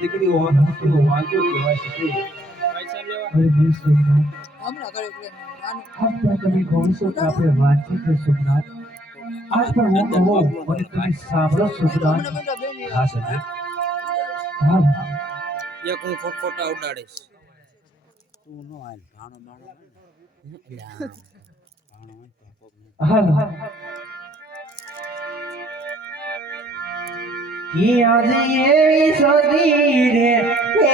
દીકરી હોવાનો વાંચો કહેવાય છે. તમે કહો છો કે આપણે વાંચીએ છીએ સોમનાથ. આજ પણ હું કહું મને તમે સાંભળો સોમનાથ. હા સર. હા એક હું ફોટા ઉડાડીશ. તું નો હાલ ભાણો હા આજે એ સદી રે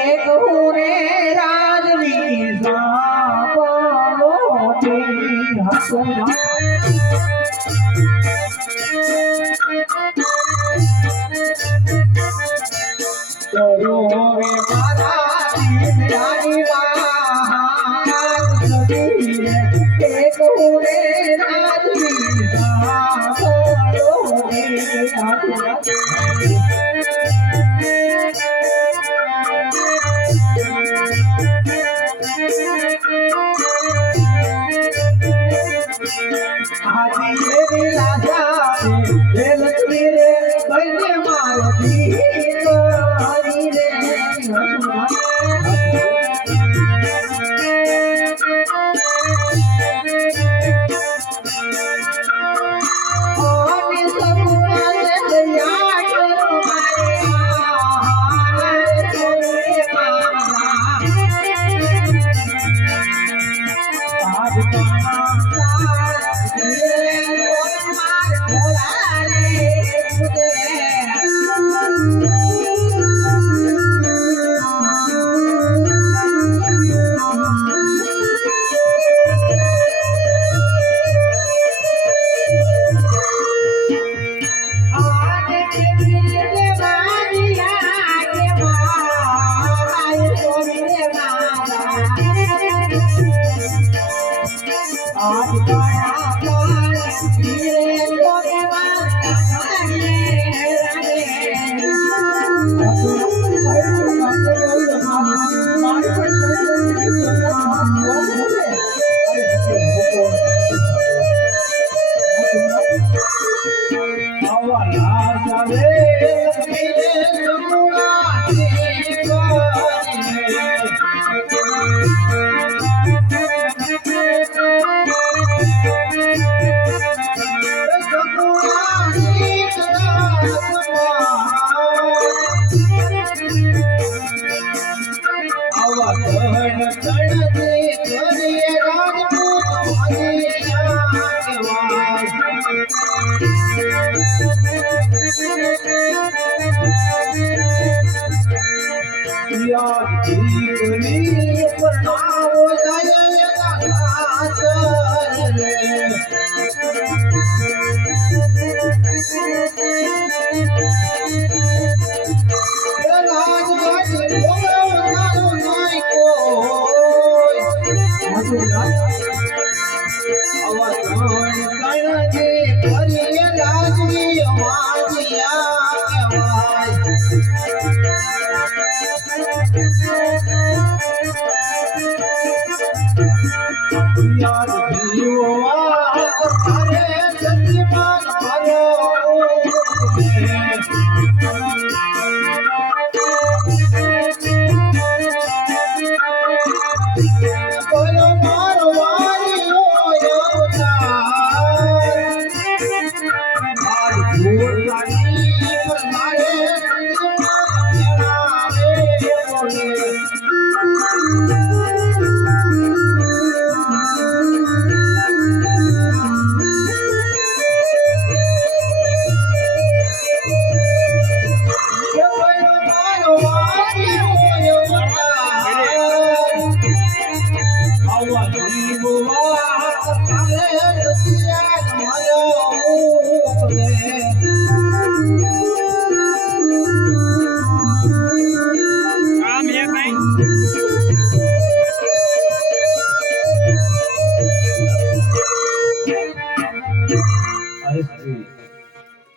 એક હુરે રાજની સાંભળો તે હસના કરો રે મારા દિલની વાત સદી રે એક હુરે રાજની સાંભળો તે હસના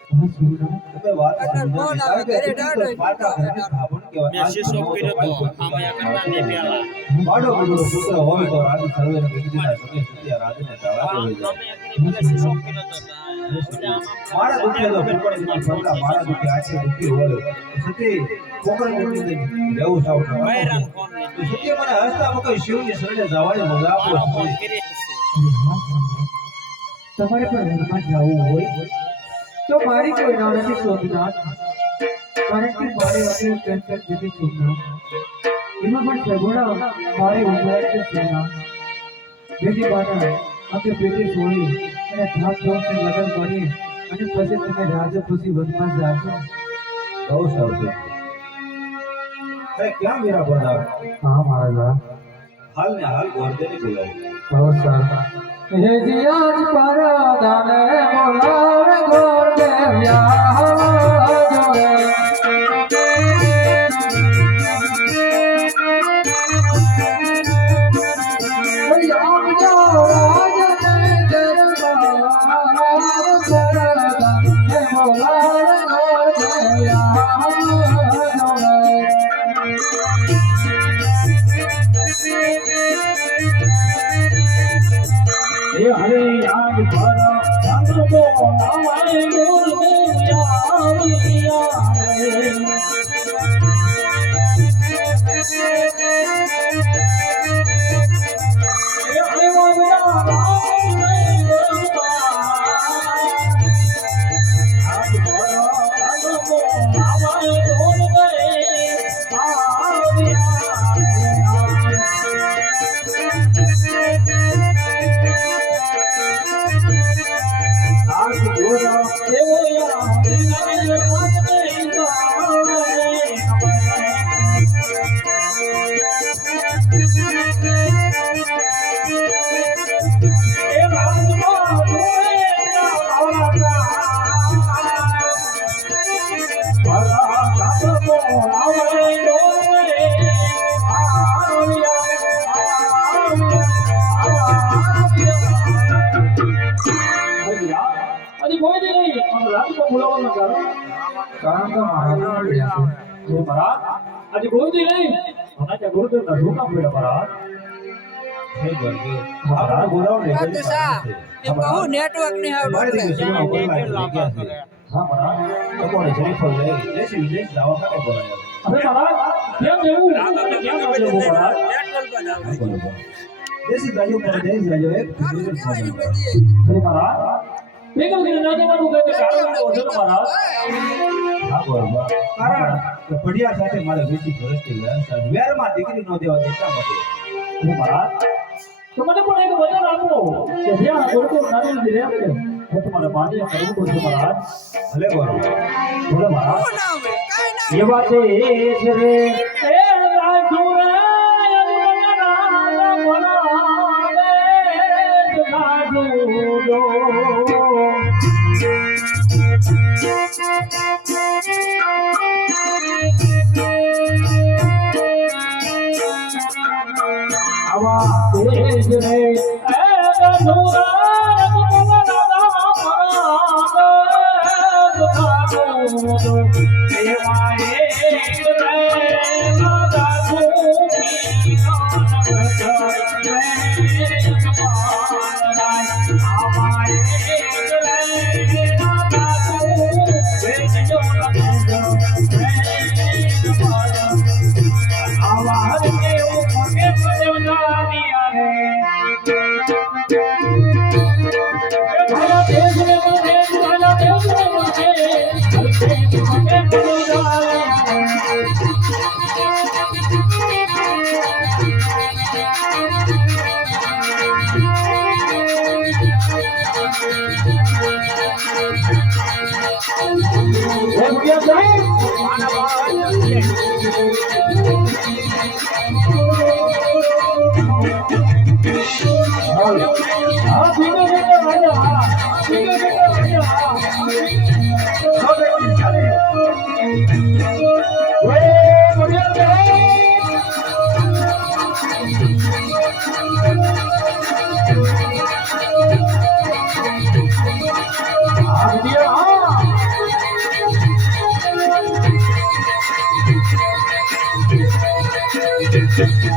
હા સોમનાથ તમે વાત અત્યારે ફોન આવે, ઘરે ડાળો હોય, પાટા ઘરે થાપણ કહેવાય. મેં શીશો કર્યો તો આમે આ કરતા ને પેલા માડો માડો પુત્ર હોય તો રાજ સર્વેને વિધિના સમય સુધી આ રાજને દાવા દેવી જાય. તમે એકરી પેલા શીશો કર્યો તો મારા દુખે તો ફેરપડી નહીં પડતા. મારા દુખે આંખે દુખી હોય તો સતી કોકણ દુખી દે રહેવું સાવ બૈરાન ફોન ને તો સતી મને હસતા મકઈ શિવની શરણે જવાની મજા આપો મારો ફોન છો. કરી છે અરે હા સોમનાથ તમારે પણ વનમાં જવું હોય તો મારી કોઈ ના નથી સોમનાથ કારણ કે મારે અત્યારે ટેન્શન દીધી સોમનાથ એમાં પણ સગુણા મારી ઉંમર છે સોમનાથ જેથી બાના આપણે પેટી છોડી અને ધામ ધોમથી લગ્ન કરી અને પછી તમે રાજા ખુશી વનમાં જાશો બહુ સારું છે. કેમ મેરા બધા હા મહારાજા હાલ ને હાલ ગોરદેને બોલાવો. બહુ સારું હે જીયાજ પરદાને બોલાવે ગોર દેવ્યા જોડે આમ જાઓ રાજને દરબાર પરદાને બોલાવે ગોર દેવ્યા જોડે હરે આજ પર જન્મો નાય કારણ તો મહારાજ આજે બોલતી નહીં મને ગુરુદેવ ના ઝુકા પડ્યા મહારાજ હે ગોરદે આપણા બોલાવો ને આ તો સા એ કહું નેટવર્ક નહીં આવડતું મારી એટલે. દીકરી સુનો બોલાવી ગયા છે. હા મહારાજ તો કોણે જરીફળ લઈ દેશ વિદેશ જવા માટે બોલાવ્યા. અરે મહારાજ કેમ જવું કેમ ના જવું મહારાજ બરોબર. દેશી ગાડીઓ પર દેશ ગાડીઓ એક મારું વિદેશ કહેવાય ગાડીઓ. ને બધી. અરે મહારાજ ભેગા કરીને ના જવાનું કહે કે કારણ ઓછો મહારાજ હા બરોબર. કારણ કે પડિયા સાથે મારે વેચી વર્ષથી વેર છે. વેરમાં દીકરી નો દેવા એટલા માટે. અરે મહારાજ તો મને પણ એક વચન આપો કે જ્યાં ગુરુદેવ નાની રહે છે હું તમારે માન્ય કરવું પડશે મહારાજ ભલે બરોબર. બોલો મહારાજ શું ના હોય? કાંઈ ના એ વાત એ છે રે એ રાજુરાય અનુરાના ભલાવે રાજુરો આવા તેજ રે એ રાજુરાય અનુરાના આજે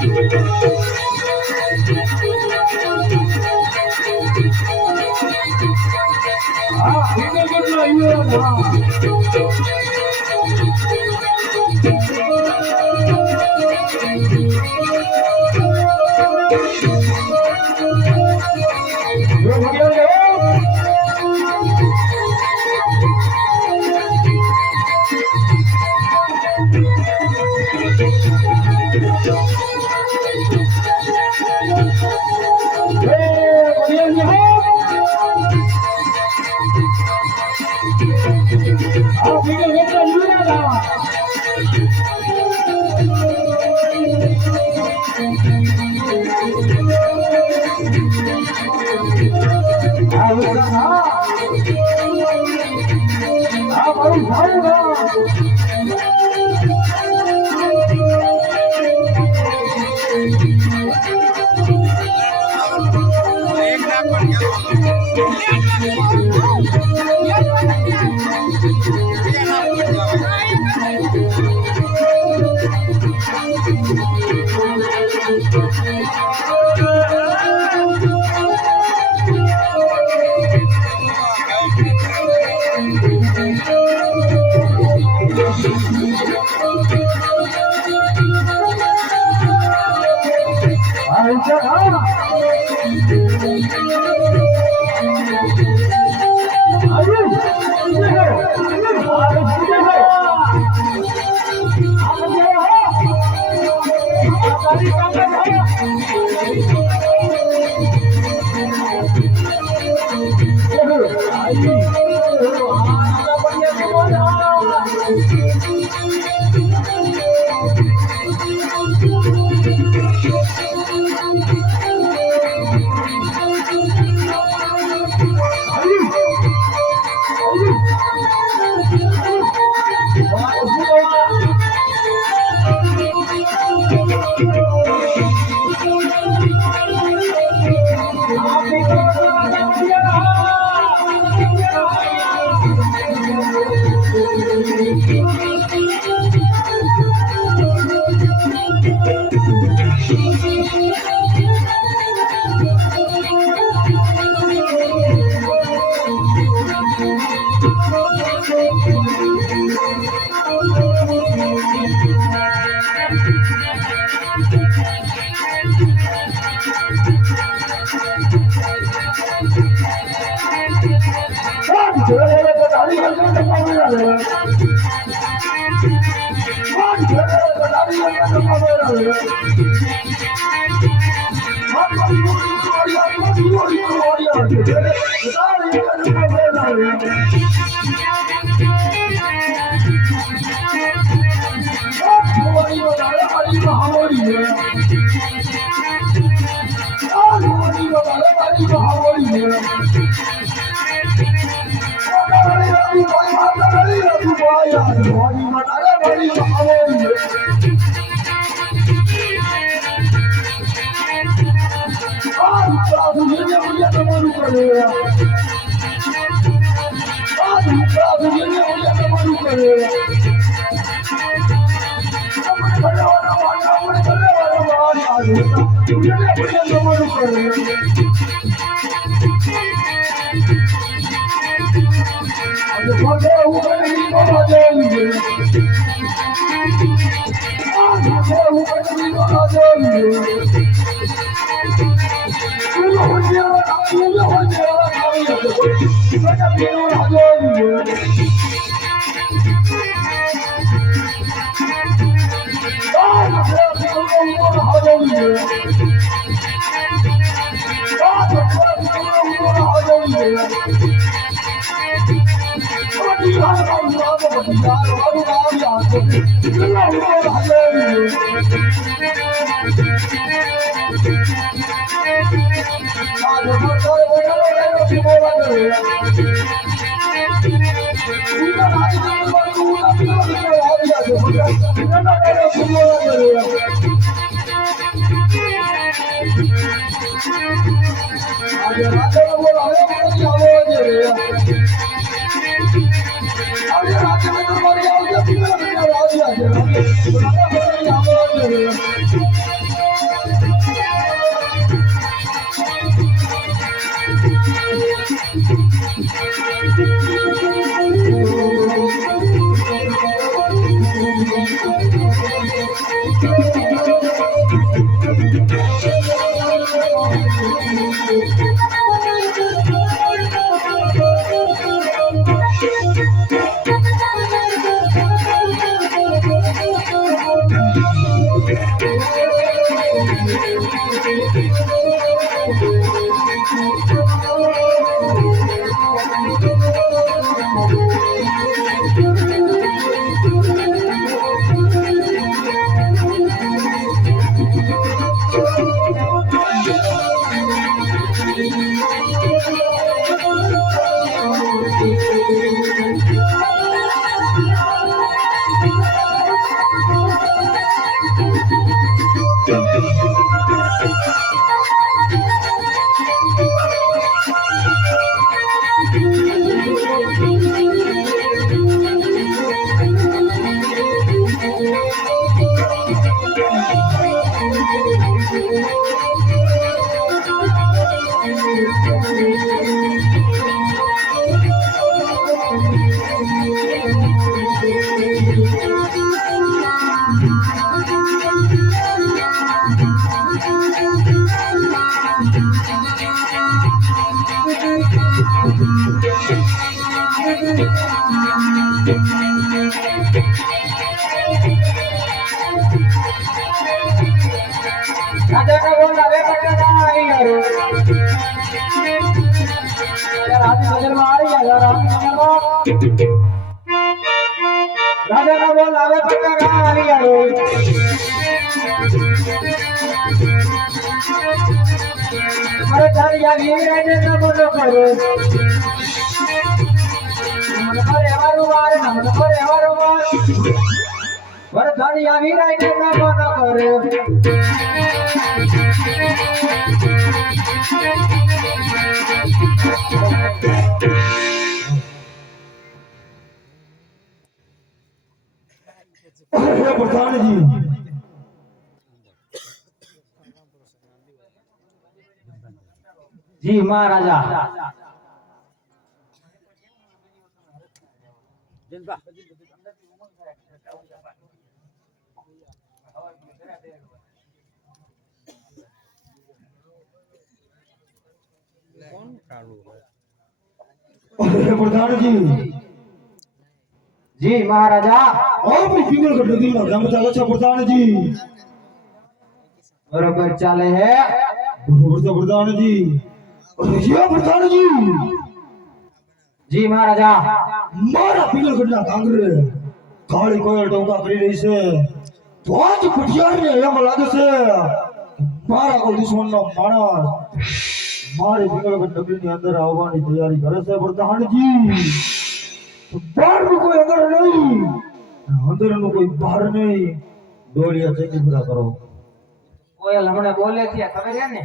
રાજાને બોલાવે પટના આવી યારો રાજી નજરમાં આવી ગયા રાજી નજરમાં રાજાને બોલાવે પટના આવી યારો અરે ચાલિયા વીરાને નમો ન કરો નમન કરે વારું વાર નમન કરે વારું વાર વરધાનિયા વીરાને નમો ન કરો અરે પ્રધાનજી જી મહારાજા કોણ કાળું હોય? અરે પ્રધાનજી જી મહારાજા આપણી પીગળગઢ નગરીમાં ગામ ચાલે છે પ્રધાનજી બરોબર ચાલે હે બરોબર છે પ્રધાનજી અરે યા પ્રધાનજી જી મહારાજા મારા પીગળગઢના કાંગરે કાળી કોયલ ટોકા કરી રહી છે તો આજ પટિયારને એમ લાગે છે મારા કોઈ દુશ્મનનો માણસ મારી પીગળગઢ નગરીની અંદર આવવાની તૈયારી કરે છે પ્રધાનજી બહારનું કોઈ અંદર નહીં અંદરનું કોઈ બહાર નહીં દોડિયા ચેકી પૂરા કરો કોયલ હમણાં બોલે છે ખબર છે ને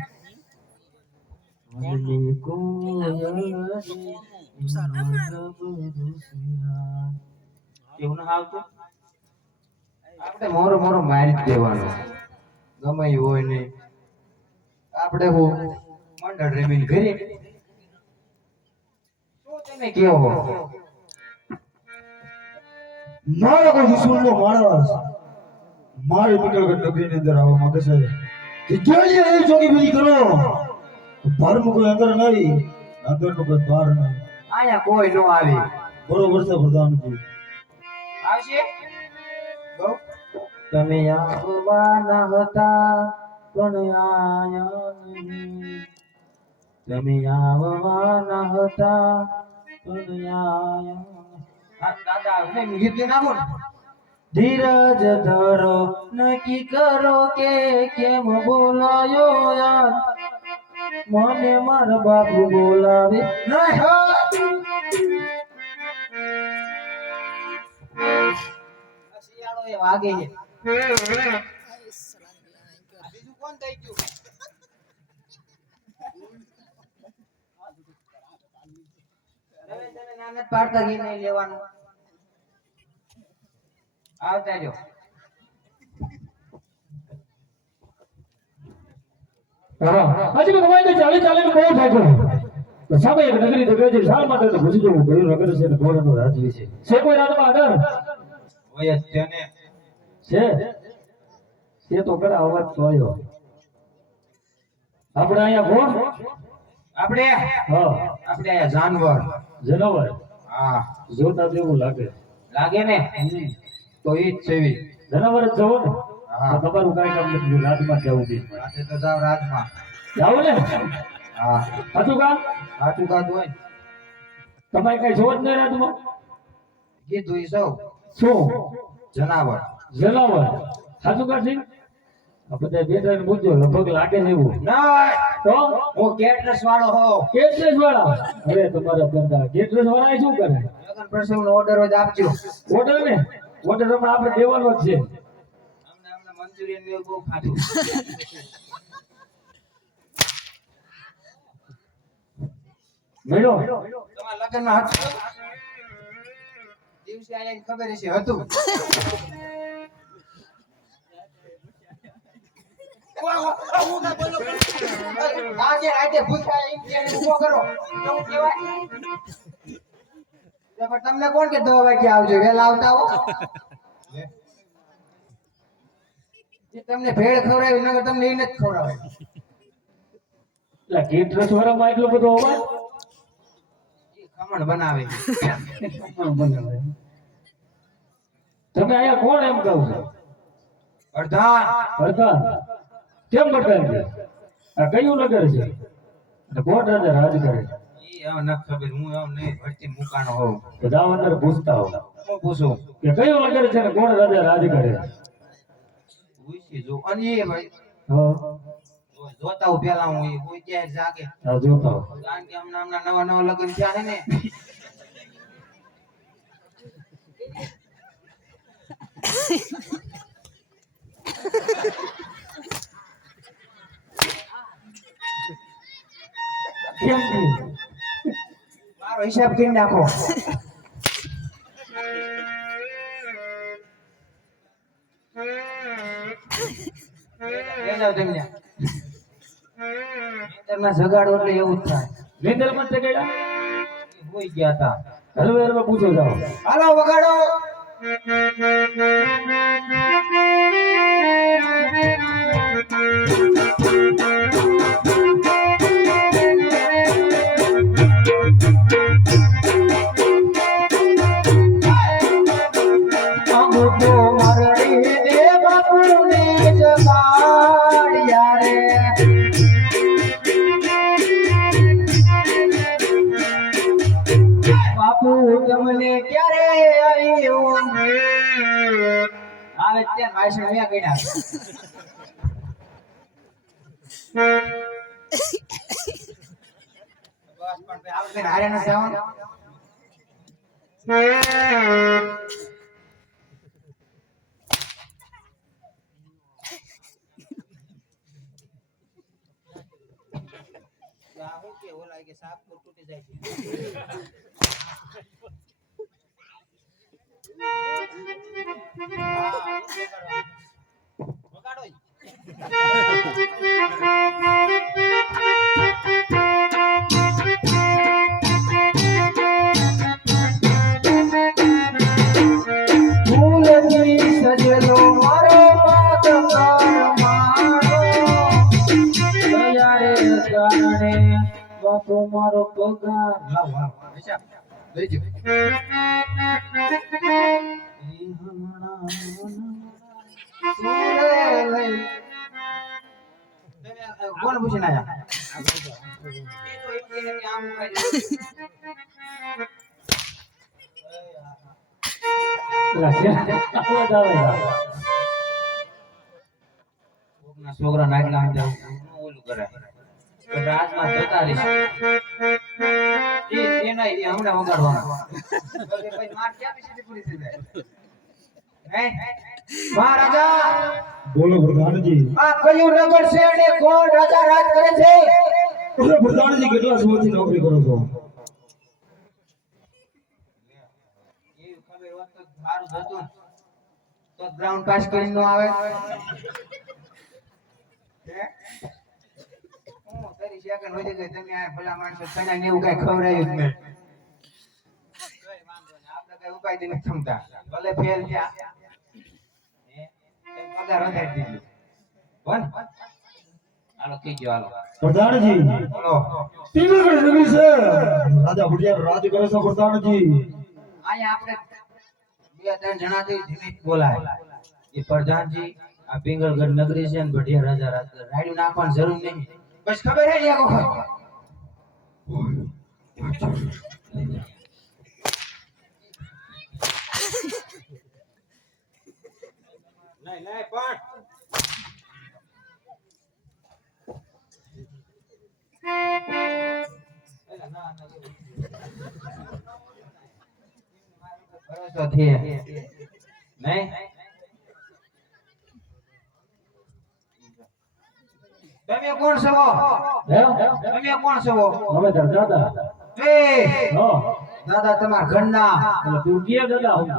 એવું ના આવતું આપણે મોરો મોરો મારી જ દેવાનો ગમે ઈ હોય ને આપણે હું મંડળ રેમીને ઘરે શું તમે કેવો મારા કોઈ દુશ્મનનો માણસ મારી પીગળગઢ નગરીની અંદર આવવા માંગે છે તે કેળીએ એ જોગી બીજી કરો બહારનું કોઈ અંદર નહીં અંદરનું કોઈ બહાર નહીં આયા કોઈ નો આવે બરોબર છે પ્રધાનજી આવશે તમે આવવાના હતા પણ આયા નહીં તમે આવવાના હતા પણ આયા નહીં. હા, દાદા ને ગીત નાખો ને. ધીરજ ધરો નક્કી કરો કે કેમ બોલાયો યાર મને મારા બાપુ બોલાવે નહીં શિયાળો એ વાગે છે બીજું કોણ થઈ ગયું તમે નાના પાડતા ઘી નહીં લેવાનું આવતા જો હજી તો તમારે ચાલે ચાલે બહુ થાકો તો સામે એક નગરી તો કહે છે શાળ માટે તો ઘૂસી જવું કયું નગર છે ને ઘોડાનો રાજવી છે કોઈ રાજમાં આદર હોય જ તેને છે તો કરે અવાજ તો આવ્યો આપણે અહીંયા કોણ આપણે હા આપણે આયા જાનવર જનાવર હા જોતા જેવું લાગે લાગે ને તો ઈ જ છેવી જનાવર જ જવો ને હા. તો તમારું કાંઈ કામ નથી રાજમાં જવું છે આજે તો જાવ રાજમાં જાવ ને હા હતું કામ સાચું કાદ હોય તમારે કઈ જોત નહીં રાજમાં કીધું ઈ સૌ શું જનાવર જનાવર સાચું કાઢ આ બધા બેટા ને પૂછજો લગભગ લાગે છે એવું ના તો હું કેટરસ વાળો હો કેટરેસ વાળા અરે તમારા બંદા કેટરેસ વાળા એ શું કરે લગન પ્રસંગનો ઓર્ડર હોય તો આપજો ઓર્ડર ને ઓર્ડર હમણાં આપણે દેવાનો જ છે અમને મંચુરિયન ને એવું બહુ ખાધું મેળો તમારા લગનમાં હતું દિવસે આઈને ખબર હશે હતું આજે રાતે ભૂખ્યા એમ કે ઊભો કરો કેવું કહેવાય તો પણ તમને કોણ કે 10 વાગે આવજો વેલા આવતા હો જે તમને ભેળ ખવડાવી નગર તમને ઈ નથી ખવડાવે એટલે કેટરેસ વાળામાં એટલો બધો અવાજ ઈ ખમણ બનાવે તમે અહીંયા કોણ એમ કહું છો અડધા અડધા કેમ બતાવે છે આ કયું નગર છે અને કોણ રાજા રાજ કરે ઈ હવે ન ખબર હું એમ નહીં ભરતી મુકાનો હોઉં તો જાઓ અંદર પૂછતા હો હું પૂછું કે કયું નગર છે ને કોણ રાજા રાજ કરે પૂછી જો અને એ ભાઈ હા જોતા હું પેલા હું ઈ કોઈ ક્યાંય જાગે આ જોતા હો કારણ કે હમણાં નવા લગ્ન થયા છે ને કેમ થયું? મારો હિસાબ કરી નાખો જગાડો એટલે એવું જ થાય નીંદર માં તે ગયા હોઈ ગયા હતા હલવે હલવે પૂછો જાઓ હાલો વગાડો બાપુ તમને ક્યારે આવ્યું આવે ત્યાં ભાષણ મેં ગણ્યા બસ પણ આપણે હારે ન જવાનું રાહુ કે ઓલા કે સાપ પર તૂટી જાય છે વગાડો ફૂલની સજેલો મારો કારણે બાપુ મારો પગાર લાવ લાવ હિસાબ લઈ જો કોણ પૂછીને અવાજ આવે છોકરા નાટલા ઓલું કરે રાજમાં જતા રહીશ એના હમણાં વગાડવાના પછી માર ક્યાં પીછી પૂરી થઈ જાય હે મહારાજા બોલો પ્રધાનજી આ કયું નગર છે અને કોણ રાજા રાજ કરે છે અરે પ્રધાનજી કેટલા સમયથી નોકરી કરો છો એ ખબર હોત તો સારું હતું તો ગ્રાઉન્ડ પાસ કરીને નો આવે હે હું 15 સેકન્ડ વધી ગઈ તમે આ ભલા માણસો કના ને એવું કઈ ખવરાયું જ નહીં આપણે કઈ ઉપાય નથી થમતા ભલે ફેલ થયા તમે પગાર વધારી દીધો બોલ હાલો કીજો હાલો પ્રધાનજી બોલો ટીવી નગરી છે રાજા ભુડિયા રાજ કરે છે પ્રધાનજી અહીંયા આપણે બે ત્રણ જણાથી ધીમે બોલાય એ પ્રધાનજી આ પિંગળગઢ નગરી છે ને ભટિયા રાજા રાડ્યું નાખવાની જરૂર નહીં બસ ખબર હે એક વખત નહીં નહીં પણ ભરોસો થી નહીં તમે કોણ છો તમે કોણ છો અમે દાદા એ હો દાદા તમારા ઘરના એટલે તું કે દાદા હું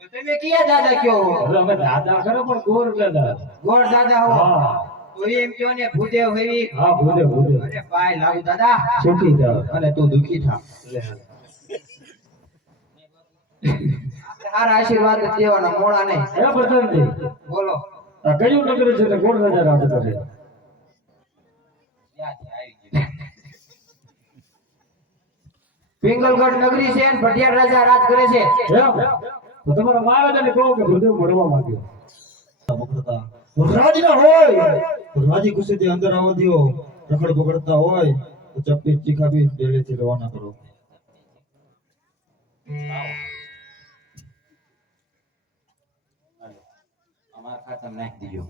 તો તમે કયા દાદા કયો એટલે અમે દાદા કરે પણ ગોર દાદા ગોળ દાદા હો હા તો એમ કયો ને ભૂદેવ હેવી હા ભૂદે ભૂદે અરે ભાઈ લાગુ દાદા સુખી જાવ અને તું દુખી થા લે આપણે સારા આશીર્વાદ જ દેવાના મોડા નહીં એ પ્રધાનજી બોલો આ કયું નગર છે એટલે ગોળ રાજા રાજ કરે પિંગલગઢ નગરી છે ને ભટિયાર રાજા રાજ કરે છે એમ તો તમારા મહારાજાને કહો કે ભૂદેવ મળવા માંગ્યો પકડતા રાજીના હોય તો રાજી ખુશીથી અંદર આવવા દો રખડ પકડતા હોય તો ચપટી ચીખાવી ડેલેથી રવાના કરો અમારા ખાતામાં નાખી દીજો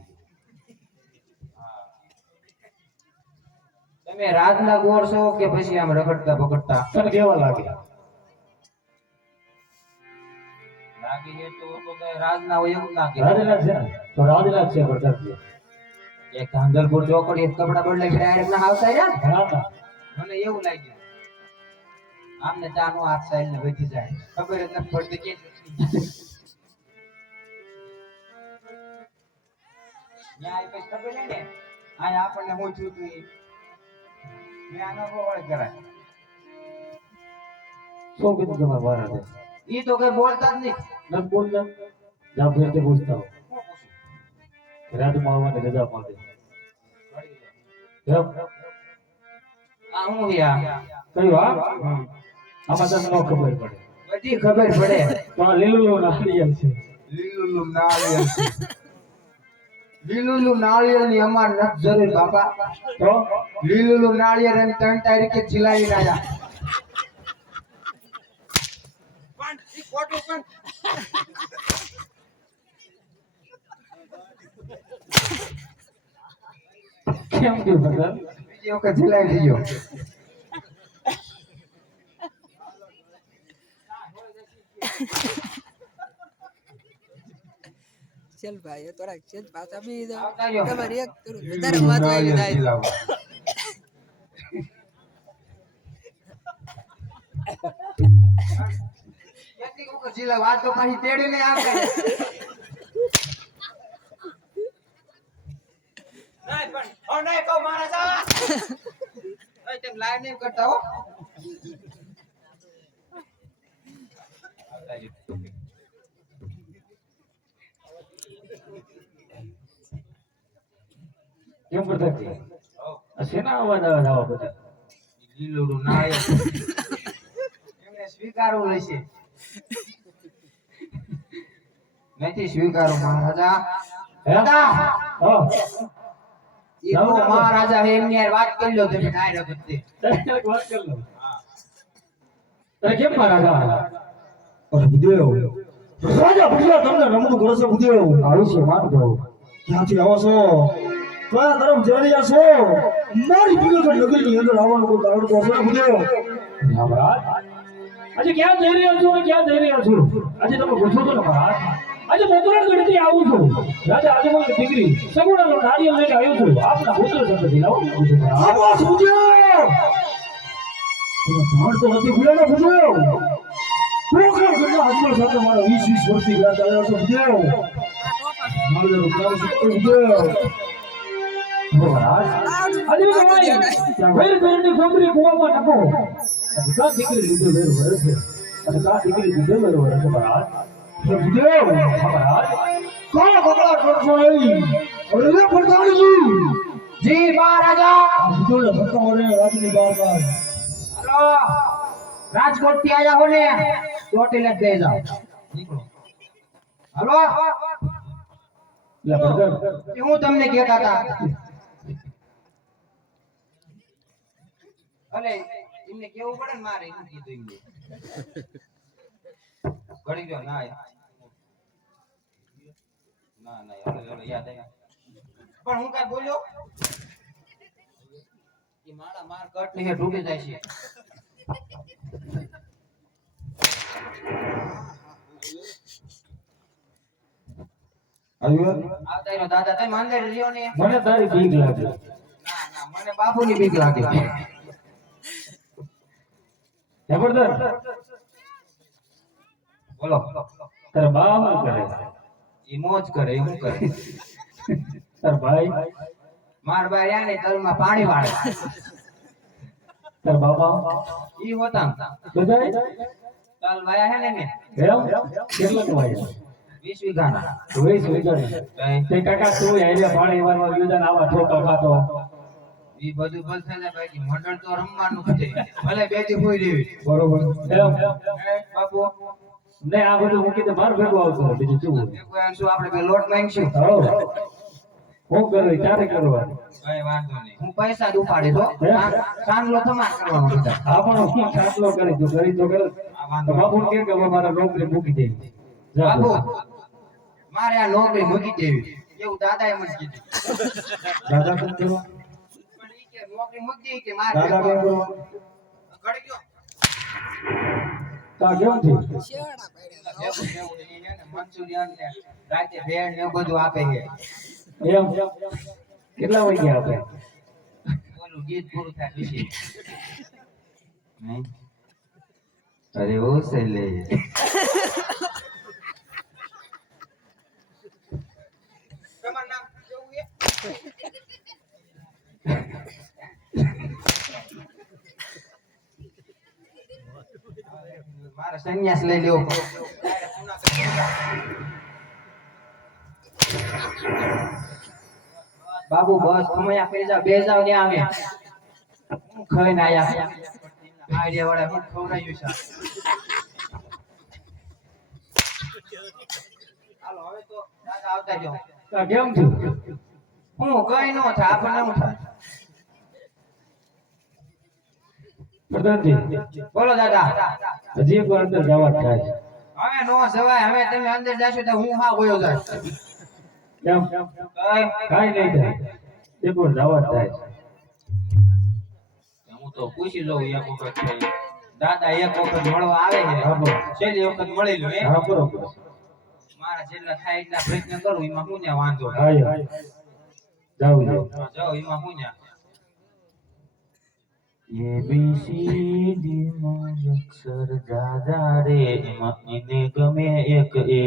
તમે રાતના ગોળ છો કે પછી આમ રખડતા પકડતા તને કેવા લાગે લાગી છે તો કઈ રાજના હોય એવું લાગે રાજના છે ને તો રાજના છે પ્રધાનજી એક ધાંધલપુર ચોકડી કપડા બદલાઈ ડાયરેક્ટ ના આવતા રહ્યા ને હા મને એવું લાગ્યું આમને ચાનો હાથ સાઈડ ને વધી જાય ખબર જ નથી પડતી કે ન્યાય પછી ખબર નહીં ને આ આપણને હું છું તું ન્યાય નો ગોળ કરાય શું કીધું તમારા મહારાજે ઈ તો કઈ બોલતા જ નહીં નથી બોલતા જાઓ ફેરતે પૂછતા હો રાજમાં આવવાની રજા માંગે એમ આ હું યા કયું હા આમાં તમને ન ખબર પડે બધી ખબર પડે તો આ લીલું નાળિયેર છે લીલું નાળિયેર લીલું નાળિયેર ની અમાર નથી જરૂર બાપા તો લીલું નાળિયેર એમ 3 તારીખે જિલાવી નાયા પણ ઈ ખોટું પણ કેમ કે બધા બીજી વખત જિલાવી દીજો ચલ ભાઈ એ થોડાક છે પાછા બી આવતા રહ્યો. તમારે એક થોડું વધારે વાતો આવી થાય કેટલી વખત જિલાવ આ તો પાછી તેડીને આવે નહીં પણ ઓ નહીં કહો મહારાજા ઓય તેમ લાઈવ નહીં કરતા હો આવતા રહ્યો. કેમ પ્રધાનજી આ શેના અવાજ આવે આવા બધા લીલું નાળિયેર એમને સ્વીકારવું રહેશે નથી સ્વીકારો મહારાજા હે? દાદા હા ઈ તો મહારાજા હે એમની હારે વાત કરી લો તમે ડાયરેક્ટ જ તે. એક વાત કર લો અરે કેમ મહારાજા અરે ભુદેવ રાજા ભુડિયા તમને રમતું કરે છે ભુદેવ આવું છે માનતો ક્યાંથી આવો છો કયા તરફ જઈ રહ્યા છો મારી પિંગલગઢ નગરીની અંદર આવવાનું કોઈ કારણ તો હશે ને ભુદેવ મહારાજ આજે ક્યાં જઈ રહ્યા છો અને ક્યાં જઈ રહ્યા છો આજે તમે પૂછો છો ને મહારાજ આજે મોકરણગઢથી આવું છું રાજા આજે મને દીકરી સગુણાનો નારિયેળ લઈને આવ્યો છું આપના પુત્ર સંબંધી લાવો પૂછો મહારાજ આવાજ ભુદેવ તમે જાણ તો નથી ભૂલ્યા ને ભુદેવ પોખરણગઢના આજમલ સાથે મારા 20 વર્ષથી ગયા ચાલ્યા છો ભુદેવ મારે રૂપિયાનું સત્ય ભુદેવ મહારાજ આજે ભાઈ વેર વેરની છોકરી કુવામાં નાખો અને કા દીકરી લીધો વેર વરે છે અને કા દીકરી લીધો વેર વરે છે મહારાજ સમજ્યો મહારાજ કોણ બકલા કરશો નહીં અરે પ્રધાનજી જી મહારાજા ભૂલ ભટકાવરે રાજની બાર હાલો રાજકોટ થી આયા હો ને ચોટીલા દે જાઓ નીકળો હાલો લે બ્રધર હું તમને કહેતા હતા અલે એમને કેવું પડે ને મારે એમ કીધું એમને ઘડી ગયો ના હવે યાદ આવ્યા પણ હું કઈ બોલ્યો એ મારા માર કટ ને ડૂબી જાય છે આવ્યો આવતા એનો દાદા તમે અંદર લ્યો ને મને તારી બીક લાગે ના મને બાપુની બીક લાગે જબરદસ્ત બોલો તારા બા શું કરે ઈ મોજ કરે હું કરે તાર ભાઈ માર બાર યા ને તલમાં પાણી વાળે તાર બાપા ઈ હોતા બધાય તલ વાયા હે ને એમ કેટલા કવાય 20 વીઘાના જોઈ જોઈ તે કાકા તું હેરિયા પાણી વાળવા યોજન આવા ઠોકા ખાતો ઈ બધું બલ થાય ભાઈ મંડળ તો રમવાનું છે ભલે બે દી કોઈ દેવી બરોબર એમ બાપુ ને આ બધું મૂકી તો માર ભેગું આવતું બીજું શું કોઈ અંશુ આપણે બે લોટ માંગશું હો હું કરે ક્યારે કરવા કઈ વાંધો નહીં હું પૈસા જ ઉપાડી દો સાંગલો તમાર કરવાનો બધા આપણો શું ખાટલો કરી તો કરી તો કરે આ વાંધો તો બાપુ કે મારા નોકરી મૂકી દેવી બાપુ મારે આ નોકરી મૂકી દેવી એવું દાદાએ મને કીધું દાદા કેમ કરવા પણ ઈ કે નોકરી મૂકી દેવી કે મારે દાદા કેમ કરવા ઘડી ગયો કા કેમ છે શેવાડા પડ્યા એવું એવું ઈ હે ને મંચુરિયન ને રાતે ભેળ ને એવું બધું આપે છે એમ કેટલા વાગ્યા આપે ઓલું ગીત પૂરું થાય પછી નહીં અરે ઓ સેલે તમારું નામ કેવું છે મારે સંન્યાસ લઈ લેવો બાબુ બસ ખમયા કરી જાવ બે જાવ ને આવે હું ખાઈને આયા આઈડિયા વાળા હું ખવડાવ્યું છે હાલો હવે તો દાદા આવતા જાઓ કા કેમ છે હું કઈ નો થાય આપણને હું થાય પ્રધાનજી બોલો દાદા હજી એક વાર અંદર જવા થાય છે હવે નો જવાય હવે તમે અંદર જાશો તો હું હા ગયો જાય કેમ કાઈ નહીં થાય એક વાર જવા થાય છે હું તો પૂછી લઉં એક વખત દાદા એક વખત મળવા આવે છે છેલ્લી વખત મળી લો હા બરોબર મારા જેટલા થાય એટલા પ્રયત્ન કરું એમાં હું ને વાંધો આયો જાવું જો જાઓ એમાં હું ને ABCD માં અક્ષર દાદા રે એમાં એને ગમે એક એ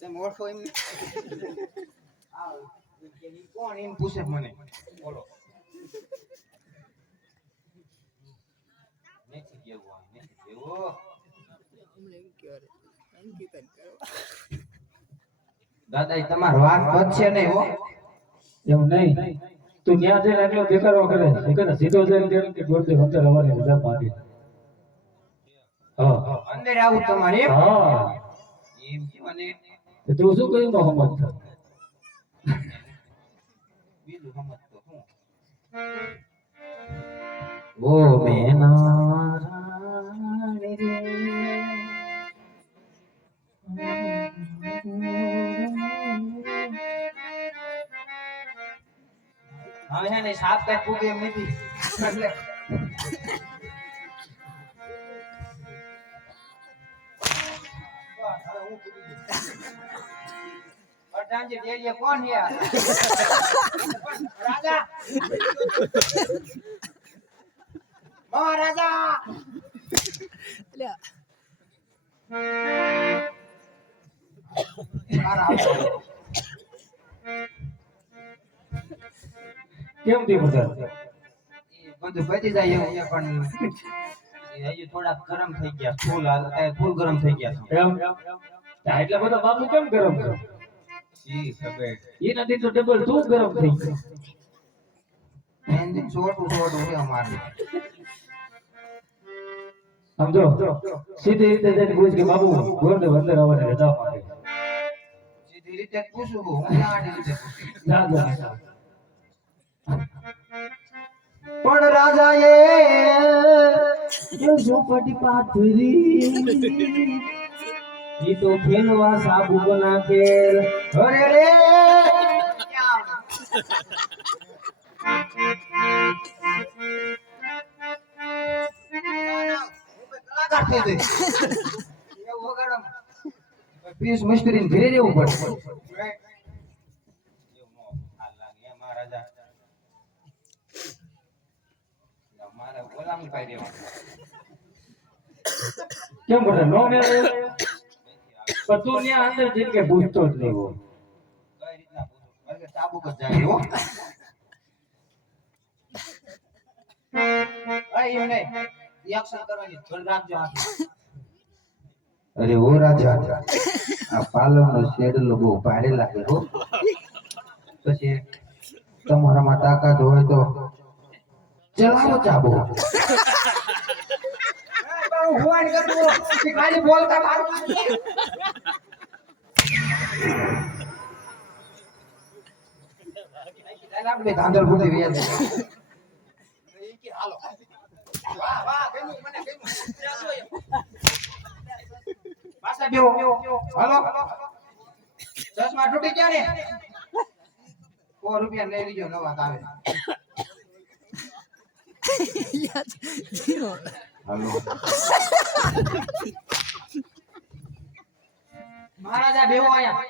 તમે ઓળખો એમ કોણ એમ પૂછે મને બોલો નથી કેવું નથી કેવું અમને એમ કહેવાય અંકિતન કરો દાદા એ તમાર વાત વધશે નહીં હો એમ નહીં તું ત્યાં જઈને એટલો દેખાડો કરે એ કરે સીધો જઈને કે ગોળતે અંદર આવવાની રજા માંગે હા અંદર આવું તમારે એમ હા એમ કે મને તો તું શું કહ્યું મોહમ્મદ બીજું સમજતો હું ઓ બેના રાણી રે હવે છે ને સાપ કાંઈ ફૂગે એમ નથી એટલે પ્રધાનજી ડેરીએ કોણ છે રાજા મહારાજા અલ્યા કેમ તે બધા બધું બચી જાય એવું છે પણ હજુ થોડા ગરમ થઈ ગયા ફૂલ ગરમ થઈ ગયા એમ એટલા બધા બાપુ કેમ ગરમ છે ઈ ખબર એ નથી તો ડબલ તું ગરમ થઈ ગયો એન્જિન છોટું છે અમારે સમજો સીધી રીતે જઈને પૂછ કે બાબુ ગોરને અંદર આવવાને રજા માંગે સીધી રીતે જ પૂછું હું આડી રીતે પૂછું. જા જા પણ રાજાએ ઝોપડી પાથરી ઈ તો ખેલવા સાબુ નાખેલ અરે રે કલાકાર થઈ જઈશ. એવું વગાડો. પીસ મિસ્ત્રીને ઘરે રહેવું પડે એવું નો હાલ લાગે એ મહારાજા મારા ગુલામી પાઈ દેવાનું કેમ બોલે નો મેળ પણ તું ત્યાં અંદર જઈને કે પૂછતો જ નહીં હોય કઈ રીતના પૂછું કારણ કે ચાબુક જ જાય હો એમ નહીં રિએક્શન કરવાની ધન રાખજો અરે ઓ રાજા આ પાલવનો શેડલો બહુ ભારે લાગે હો પછી તમારામાં તાકાત હોય તો ચલાવો ચાબો હુવાન કરતો ખાલી બોલતા મારું આપણે ધાંધલ બુદ્ધિ વ્યાજ હાલો વાહ વાહ ગમ્યું મને ગમ્યું પાછા બેહો હાલો ચશ્મા તૂટી ગયા ને 100 રૂપિયા લઈ લીજો નવા આવે હાલો મહારાજા બેહો આયા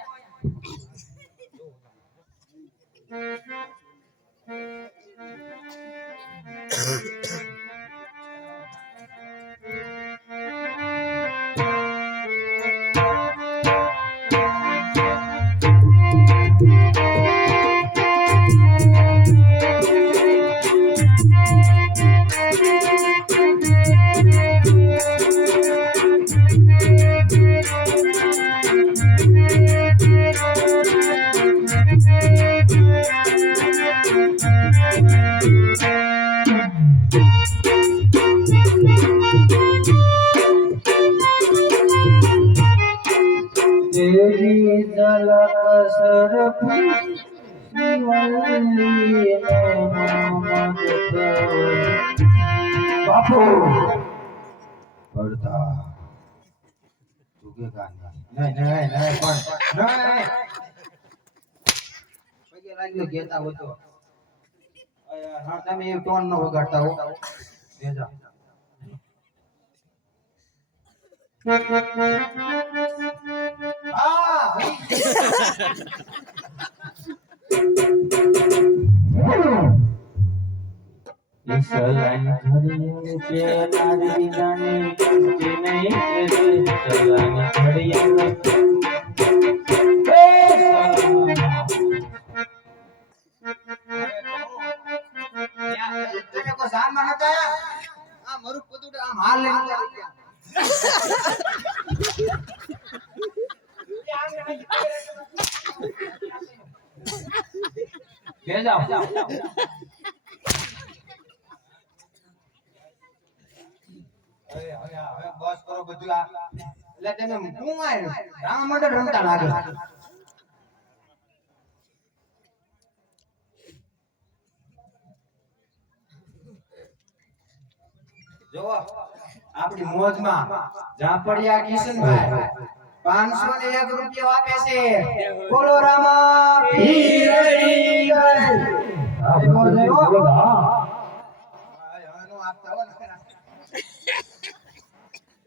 तेरी झलक सरफी शिवल्ली बापू પડતા તુગે ગાના નહીં પણ નહીં પગે લાગ્યો કેતા હો તો હા તમે એ ટોન નો વગાડતા હો બેજા सलान घड़ियों के नारी जाने के नहीं सलान घड़ियों તમે કો જાન માં હતા આ મારું પદું આમ હાલ લઈને આવ્યા કે જાઓ હવે બસ કરો બધું આ એટલે તમે હું આય રામ માટે રમતા લાગે જો આપણી મોજમાં ઝાપડિયા કિશનભાઈ 501 રૂપિયા આપે છે બોલો રામા પીરની જય આપતા હો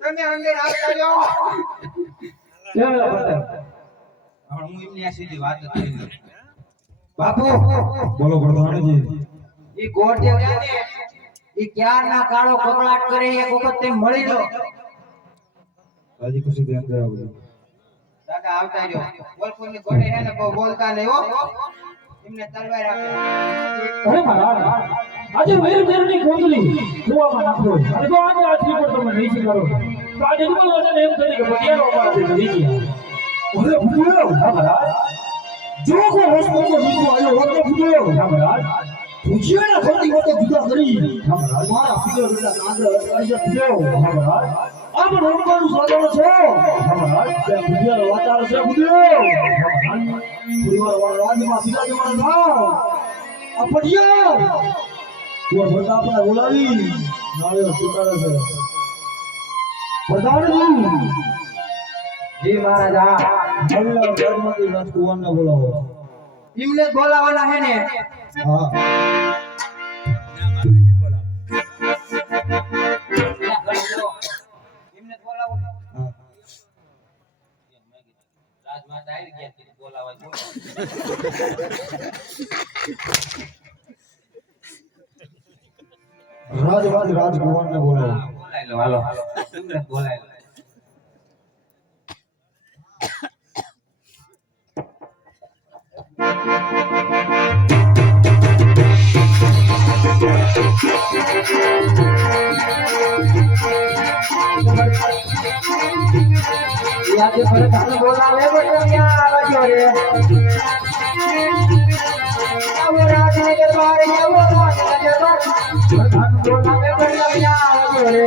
તમે અંદર આવતા જાઓ હું એમની આ સીધી વાત કરી બાપુ बोलो प्रधान जी ઈ ગોઠિયા ને ઈ ક્યારના કાળો કકળાટ કરે એક વખત તેમ મળી જો હજી કશું ધ્યાન દેવા બધું દાદા આવતા રહ્યો બોલપુરની ઘોડે હે ને બહુ બોલતા નહીં હો એમને તલવાર આપે અરે મહારાજ આજે વેરની ગોદલી કુવામાં નાખો અને જો આજે આ શ્રી પર તમે નહીં સ્વીકારો તો આજે જન્મ વાળાને એમ થશે કે બટિયાનો અમારાથી મરી ગયા અરે ભૂલ્યો હા મહારાજ જો કોઈ રસ્તો નીકળો આવ્યો હોત તો ભૂલ્યો હા મહારાજ ભૂજિયાના ખોટી વાતો જુદા કરી હા મહારાજ મારા પીલો બેટા કાંગર અટકાઈ ભૂલ્યો હા મહારાજ આ પણ રમવાનું સાધનો છે હા મહારાજ ત્યાં ભૂજિયાનો વાતાર છે ભૂલ્યો હા મહારાજ પરિવાર વાળા રાજમાં પીલા જમાના થાવ આ પટિયા તું ભરતા આપણે બોલાવી નાળિયો સ્વીકારે છે પ્રધાનજી જી મહારાજ આ જલ્લા ધર્મથી રાજકુમારને બોલાવો એમને જ બોલાવાના હે ને હા એમને જ બોલાવો ને હા રાજમાતા આવી ગયા છે બોલાવા જો રાજકુમારને બોલાવો બોલાઈ લો હાલો એમને જ બોલાઈ લો આજે પ્રધાન બોલાવે બટ ક્યાં આવજો રે આવો રાજને દરબારે આવો રાજને દરબાર પ્રધાન બોલાવે બટ ક્યાં આવજો રે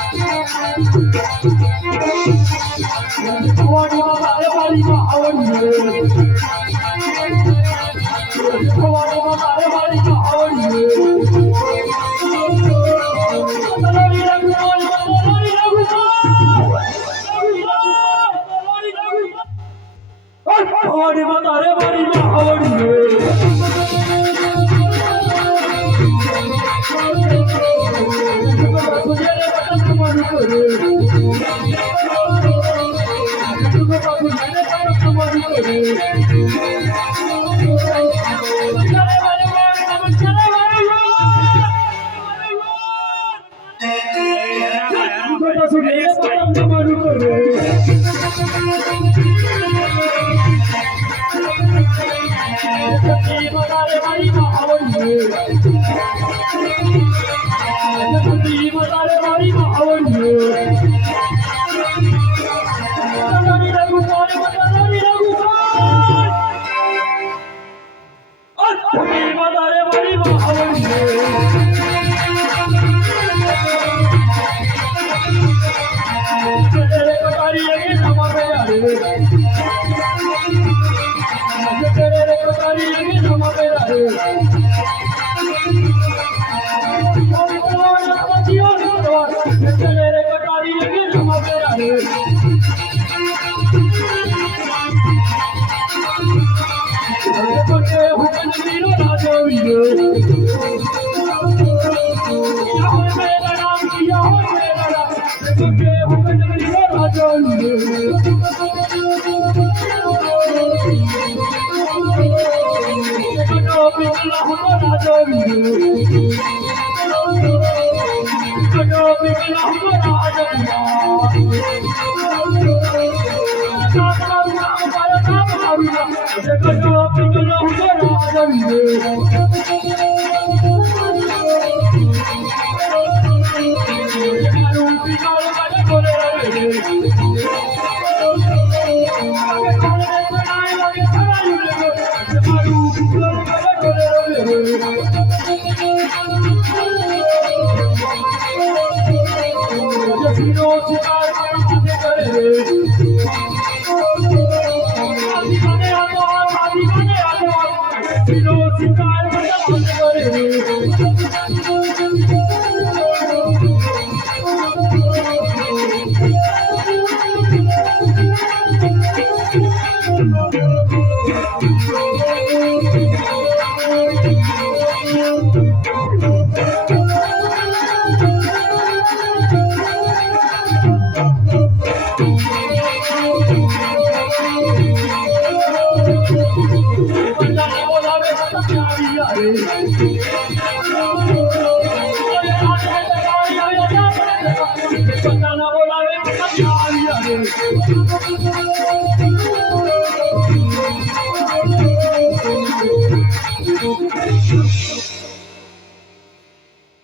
Thank you. ભવાનીમાં મારે વાડીમાં આવડીએ ભવાનીમાં મારે વાડીમાં આવડીએ તલાવી રઘુમાન તલાવી રઘુમાન ભવાનીમાં તારે વાડીમાં આવડીએ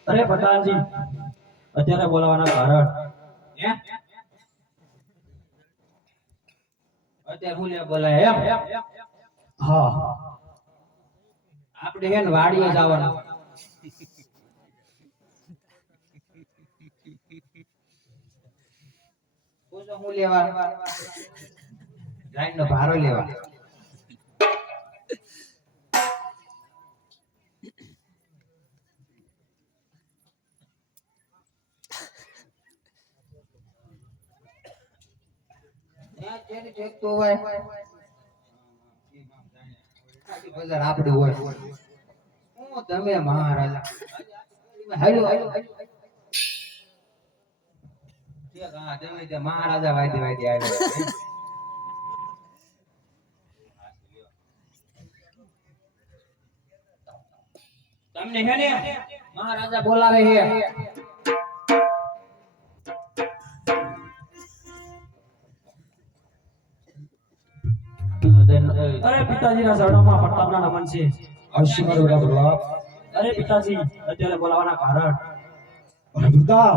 અરે પ્રધાનજી અત્યારે બોલાવાના કારણ હે અત્યારે હું લે બોલાય એમ હા આપણે હે ને વાડીએ જવાનું પૂછો હું લેવા લાઈન નો ભારો લેવા તો હોય બજાર આપણું હોય હું તમે મહારાજા હાલો હાલો હા તમે તે મહારાજા વાયદે વાયદે આવ્યા તમને હે ને મહારાજા બોલાવે છે અરે પિતાજીના શરણોમાં પ્રતાપના નમન છે આશીર્વાદ વડા પ્રતાપ. અરે પિતાજી અત્યારે બોલાવાના કારણ અરે પ્રતાપ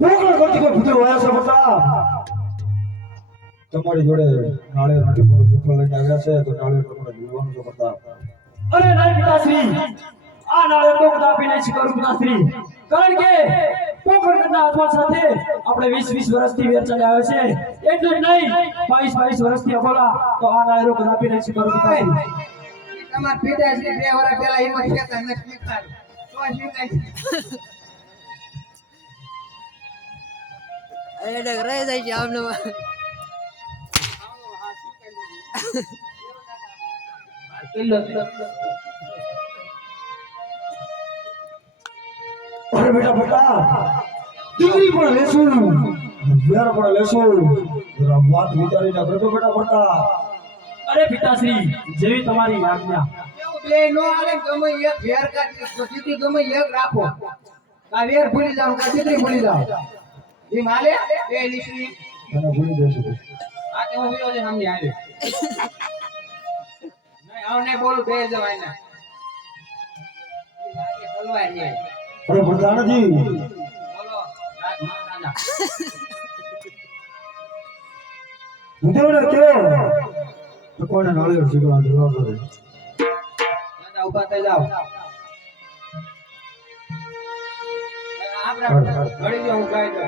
પોકળ કરતી કોઈ પુત્ર વાયા છે પ્રતાપ. તમારી જોડે નાળિયેર માટે કોઈ સુફળ લઈને આવ્યા છે તો નાળિયેર તમારે જોવાનું છે પ્રતાપ. અરે નહીં પિતાશ્રી આ નાળે તો કદાપી નહીં સ્વીકારું પિતાશ્રી કારણ કે પોખરણના આત્મા સાથે આપણે 20 વર્ષથી વેર ચાલ્યા આવે છે એટલે જ નહીં 22 વર્ષથી અબોલા તો આ નાયરો કદાપી નહીં સ્વીકારું પિતાશ્રી. તમાર પિતાશ્રી 2 વર્ષ પહેલા હિંમત કહેતા નથી સ્વીકાર્યું. તો સ્વીકાર્યું. અરે રહી જાય છે આમને અરે બેટા બેટા દીકરી પણ લેશું વેર પણ લેશું જરા વાત વિચારીને કરજો બેટા બેટા. અરે પિતાશ્રી જેવી તમારી આજ્ઞા. એવું બે નો આલે ગમે એક વેર કાઢી દીકરી ગમે એક રાખો. આ વેર ભૂલી જાવ કે દીકરી ભૂલી જાવ. એ માલે બે લીસી મને ભૂલી દેશું. આ કે હું વિયો છે સામે આવે. નહીં આવને બોલ બે જવાય ના. લાગે બોલવાય નહીં. અરે પ્રધાનજી બોલો રાજ મહારાજા. ઉધેવડે કયો તો કોને નાળિયેર શીખવા જવાબ દે. દાદા ઊભા થઈ જાવ. આપડા ઘડી જો હું ગાય દો.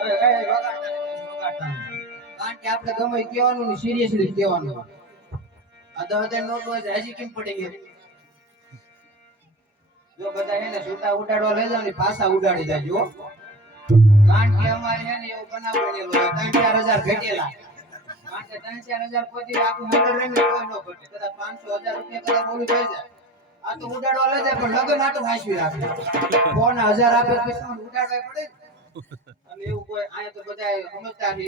એ વગાડતા નહીં, વગાડતા નહીં. કારણ કે આપણે ગમે ઈ કહેવાનું ને સિરિયસલી કહેવાનું. આ તો અત્યારે નોટ હોય છે, હજી કેમ પડી ગઈ? જો બધા એને છૂટા ઉડાડવા લઈ જાવ ને પાછા ઉડાડી જાજો. કારણ કે અમારે એને એવું બનાવેલું હોય 3-4 હજાર ઘટેલા. કારણ કે 3-4 હજાર પછી આખું મંડળ રહીને કોઈ ન ઘટે. કદાચ 500-1000 રૂપિયા કદાચ ઓલું થઈ જાય. આ તો ઉડાડવા લઈ જાય પણ લગન આટું હાંસવી રાખે. ફોન 1000 આપે પછી ઉડાડવા પડે ને. અને એવું કોઈ અહીંયા તો બધા સમજતા છે.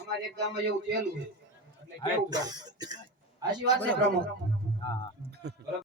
અમારે એક ગામમાં જેવું થયેલું છે. એટલે કેવું પડે. હાચી વાત છે પ્રમુખ. હા.